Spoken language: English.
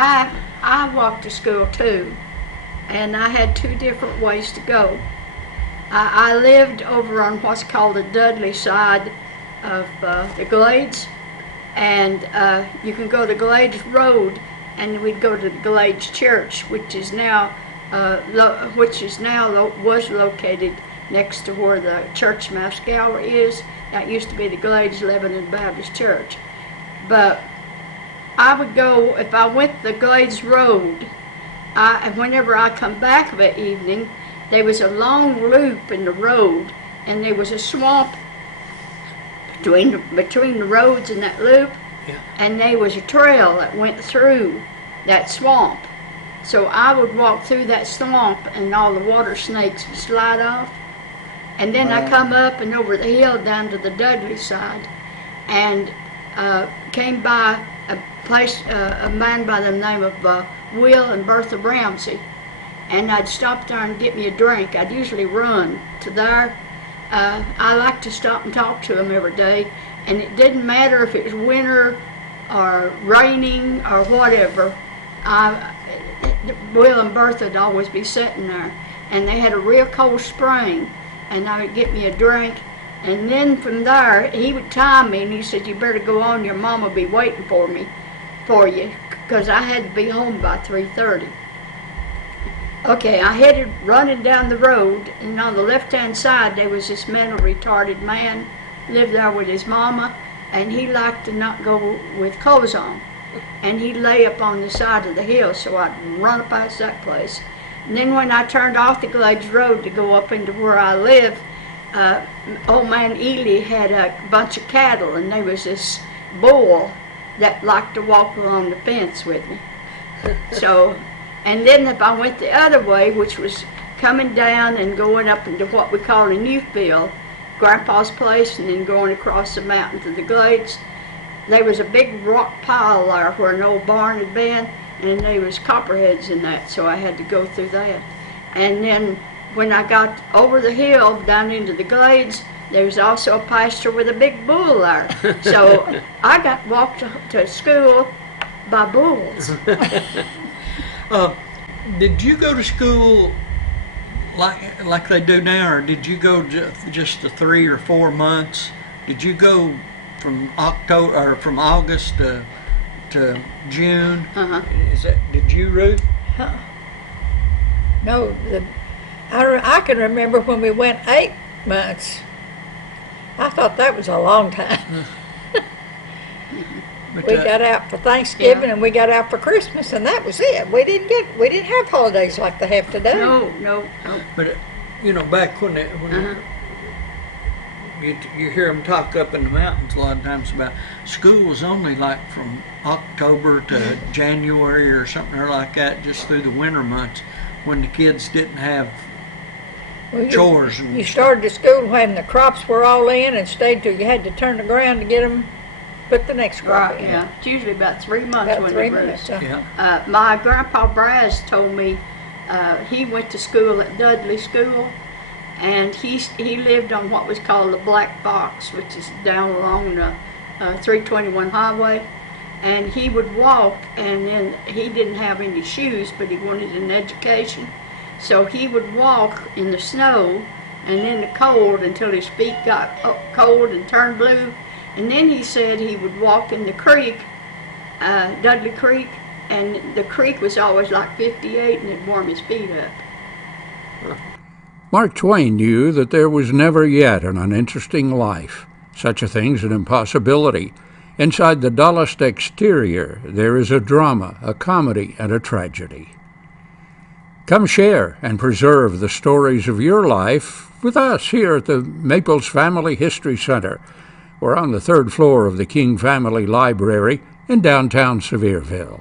I walked to school too, and I had two different ways to go. I lived over on what's called the Dudley side of the Glades, and you can go to Glades Road, and we'd go to the Glades Church, which is now was located next to where the Church Mouse Gallery is. That used to be the Glades Lebanon Baptist Church. But I would go, if I went the Glades Road, whenever I come back of an evening, there was a long loop in the road, and there was a swamp between the roads and that loop, yeah. And there was a trail that went through that swamp. So I would walk through that swamp, and all the water snakes would slide off. And then I come up and over the hill down to the Dudley side, and came by a place, a man by the name of Will and Bertha Ramsey, and I'd stop there and get me a drink. I'd usually run to there. I like to stop and talk to them every day, and it didn't matter if it was winter or raining or whatever. Will and Bertha would always be sitting there, and they had a real cold spring, and I would get me a drink, and then from there he would time me, and he said, "You better go on, your mama will be waiting for you," because I had to be home by 3:30. Okay, I headed running down the road, and on the left-hand side there was this mentally retarded man, lived there with his mama, and he liked to not go with clothes on, and he'd lay up on the side of the hill, so I'd run past that place. And then when I turned off the Glades Road to go up into where I live, old man Ely had a bunch of cattle, and there was this bull that liked to walk along the fence with me. So, and then if I went the other way, which was coming down and going up into what we call a Newfield, Grandpa's place, and then going across the mountain to the Glades, there was a big rock pile there where an old barn had been, and there was copperheads in that, so I had to go through that. And then when I got over the hill down into the Glades, there was also a pasture with a big bull there. So I got walked to school by bulls. Did you go to school like they do now, or did you go just the 3 or 4 months? Did you go from October or from August to June? Did you, Ruth? No, I can remember when we went 8 months. I thought that was a long time. But, we got out for Thanksgiving, and we got out for Christmas, and that was it. We didn't have holidays like they have today. No. But back when you hear them talk up in the mountains a lot of times about school was only like from October to January or something like that, just through the winter months when the kids didn't have chores. You started to school when the crops were all in and stayed till you had to turn the ground to get them, put the next crop in. Yeah, it's usually about 3 months. About 3 months. Yeah. My grandpa Braz told me he went to school at Dudley School, and he lived on what was called the Black Box, which is down along the 321 highway, and he would walk, and then he didn't have any shoes, but he wanted an education, so he would walk in the snow and in the cold until his feet got cold and turned blue, and then he said he would walk in the creek, Dudley Creek, and the creek was always like 58, and it'd warm his feet up. Mark Twain knew that there was never yet an uninteresting life. Such a thing's an impossibility. Inside the dullest exterior, there is a drama, a comedy, and a tragedy. Come share and preserve the stories of your life with us here at the Maples Family History Center. We're on the 3rd floor of the King Family Library in downtown Sevierville.